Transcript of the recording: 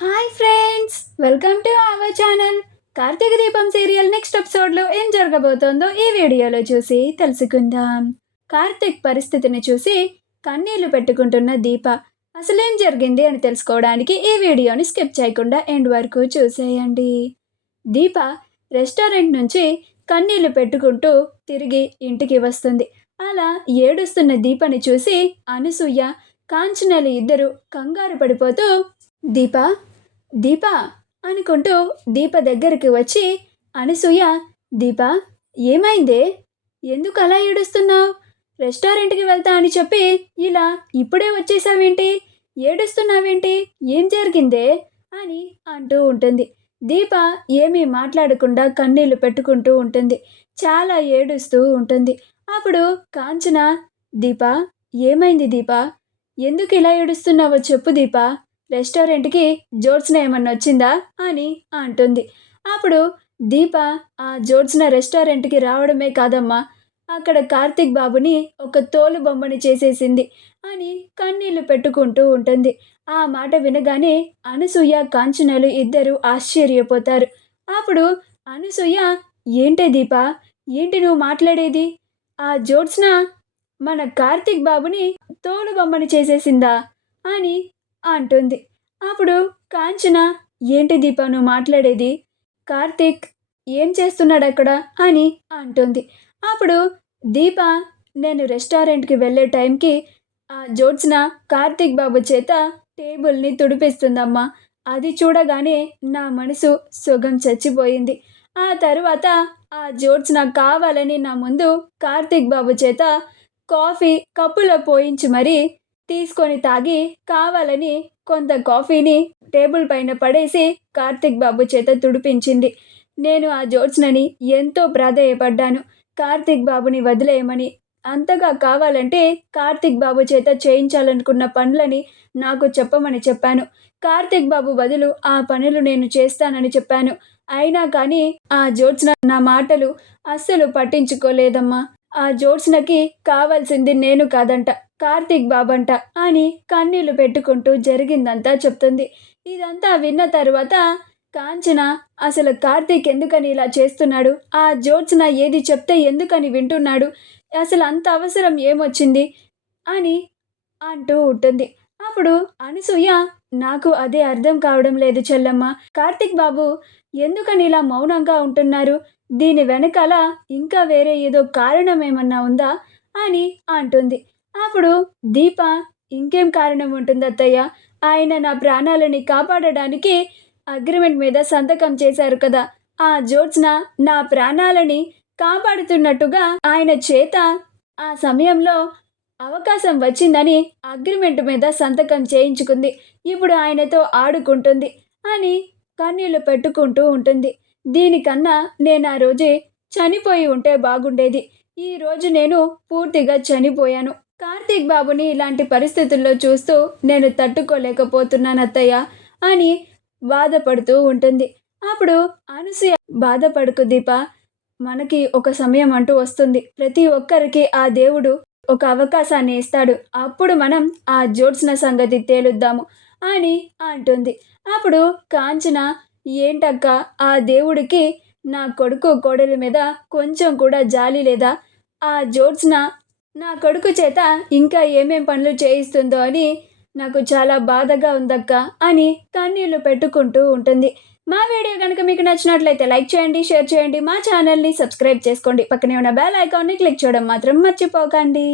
Hi friends, welcome to our channel. Karthika Deepam serial next ఎపిసోడ్లో ఏం జరగబోతోందో ఈ వీడియోలో చూసి తెలుసుకుందాం. కార్తీక్ పరిస్థితిని చూసి కన్నీళ్లు పెట్టుకుంటున్న దీప అసలేం జరిగింది అని తెలుసుకోవడానికి ఈ వీడియోని స్కిప్ చేయకుండా ఎండ్ వరకు చూసేయండి. దీప రెస్టారెంట్ నుంచి కన్నీళ్లు పెట్టుకుంటూ తిరిగి ఇంటికి వస్తుంది. అలా ఏడుస్తున్న దీపని చూసి అనసూయ, కాంచనలు ఇద్దరు కంగారు పడిపోతూ దీప దీప అనుకుంటూ దీప దగ్గరికి వచ్చి అనసూయ, దీప ఏమైందే, ఎందుకు అలా ఏడుస్తున్నావు? రెస్టారెంట్కి వెళ్తా అని చెప్పి ఇలా ఇప్పుడే వచ్చేసావేంటి? ఏడుస్తున్నావేంటి? ఏం జరిగిందే అని అంటూ ఉంటుంది. దీప ఏమీ మాట్లాడకుండా కన్నీళ్లు పెట్టుకుంటూ ఉంటుంది. చాలా ఏడుస్తూ ఉంటుంది. అప్పుడు కాంచన, దీప ఏమైంది దీప, ఎందుకు ఇలా ఏడుస్తున్నావో చెప్పు దీప, రెస్టారెంట్కి జ్యోత్స్న ఏమన్నా వచ్చిందా అని అంటుంది. అప్పుడు దీప, ఆ జ్యోత్స్న రెస్టారెంట్కి రావడమే కాదమ్మా, అక్కడ కార్తీక్ బాబుని ఒక తోలు బొమ్మని చేసేసింది అని కన్నీళ్లు పెట్టుకుంటూ ఉంటుంది. ఆ మాట వినగానే అనసూయ, కాంచనలు ఇద్దరు ఆశ్చర్యపోతారు. అప్పుడు అనసూయ, ఏంటే దీప, ఏంటి నువ్వు మాట్లాడేది? ఆ జ్యోత్స్న మన కార్తీక్ బాబుని తోలు బొమ్మని చేసేసిందా అని అంటుంది. అప్పుడు కాంచన, ఏంటి దీప నువ్వు మాట్లాడేది? కార్తీక్ ఏం చేస్తున్నాడు అక్కడ అని అంటుంది. అప్పుడు దీప, నేను రెస్టారెంట్కి వెళ్ళే టైంకి ఆ జ్యోత్స్న కార్తీక్ బాబు చేత టేబుల్ని తుడిపిస్తుందమ్మా. అది చూడగానే నా మనసు సుగం చచ్చిపోయింది. ఆ తరువాత ఆ జ్యోత్స్న కావాలని నా ముందు కార్తీక్ బాబు చేత కాఫీ కప్పులో పోయించి మరీ తీసుకొని తాగి కావాలని కొంత కాఫీని టేబుల్ పైన పడేసి కార్తీక్ బాబు చేత తుడిపించింది. నేను ఆ జ్యోత్స్నని ఎంతో ప్రాధేయపడ్డాను, కార్తీక్ బాబుని వదిలేయమని. అంతగా కావాలంటే కార్తీక్ బాబు చేత చేయించాలనుకున్న పనులని నాకు చెప్పమని చెప్పాను. కార్తీక్ బాబు బదులు ఆ పనులు నేను చేస్తానని చెప్పాను. అయినా కానీ ఆ జ్యోత్స్న నా మాటలు అస్సలు పట్టించుకోలేదమ్మా. ఆ జ్యోత్స్నకి కావాల్సింది నేను కాదంట, కార్తీక్ బాబంట అని కన్నీళ్లు పెట్టుకుంటూ జరిగిందంతా చెప్తుంది. ఇదంతా విన్న తరువాత కాంచన, అసలు కార్తీక్ ఎందుకని ఇలా చేస్తున్నాడు? ఆ జ్యోత్స్న ఏది చెప్తే ఎందుకని వింటున్నాడు? అసలు అంత అవసరం ఏమొచ్చింది అని అంటూ ఉంటుంది. అప్పుడు అనసూయ, నాకు అదే అర్థం కావడం లేదు చెల్లమ్మ. కార్తీక్ బాబు ఎందుకని ఇలా మౌనంగా ఉంటున్నారు? దీని వెనకాల ఇంకా వేరే ఏదో కారణం ఏమన్నా ఉందా అని అంటుంది. అప్పుడు దీప, ఇంకేం కారణం ఉంటుంది అత్తయ్య, ఆయన నా ప్రాణాలని కాపాడడానికి అగ్రిమెంట్ మీద సంతకం చేశారు కదా. ఆ జ్యోత్స్న నా ప్రాణాలని కాపాడుతున్నట్టుగా ఆయన చేత ఆ సమయంలో అవకాశం వచ్చిందని అగ్రిమెంట్ మీద సంతకం చేయించుకుంది. ఇప్పుడు ఆయనతో ఆడుకుంటుంది అని కన్నీళ్లు పెట్టుకుంటూ ఉంటుంది. దీనికన్నా నేను ఆ రోజే చనిపోయి ఉంటే బాగుండేది. ఈరోజు నేను పూర్తిగా చనిపోయాను. కార్తీక్ బాబుని ఇలాంటి పరిస్థితుల్లో చూస్తూ నేను తట్టుకోలేకపోతున్నాను అత్తయ్య అని బాధపడుతూ ఉంటుంది. అప్పుడు అనసూయ, బాధపడుకు దీప, మనకి ఒక సమయం అంటూ వస్తుంది. ప్రతి ఒక్కరికి ఆ దేవుడు ఒక అవకాశాన్ని ఇస్తాడు. అప్పుడు మనం ఆ జ్యోత్స్న సంగతి తేలుద్దాము అని అంటుంది. అప్పుడు కాంచన, ఏంటక్క, ఆ దేవుడికి నా కొడుకు కోడలి మీద కొంచెం కూడా జాలి లేదా? ఆ జ్యోత్స్న నా కొడుకు చేత ఇంకా ఏమేం పనులు చేయిస్తుందో అని నాకు చాలా బాధగా ఉందక్క అని కన్నీళ్లు పెట్టుకుంటూ ఉంటుంది. మా వీడియో కనుక మీకు నచ్చినట్లయితే లైక్ చేయండి, షేర్ చేయండి, మా ఛానల్ని సబ్స్క్రైబ్ చేసుకోండి, పక్కనే ఉన్న బెల్ ఐకాన్ని క్లిక్ చేయడం మాత్రం మర్చిపోకండి.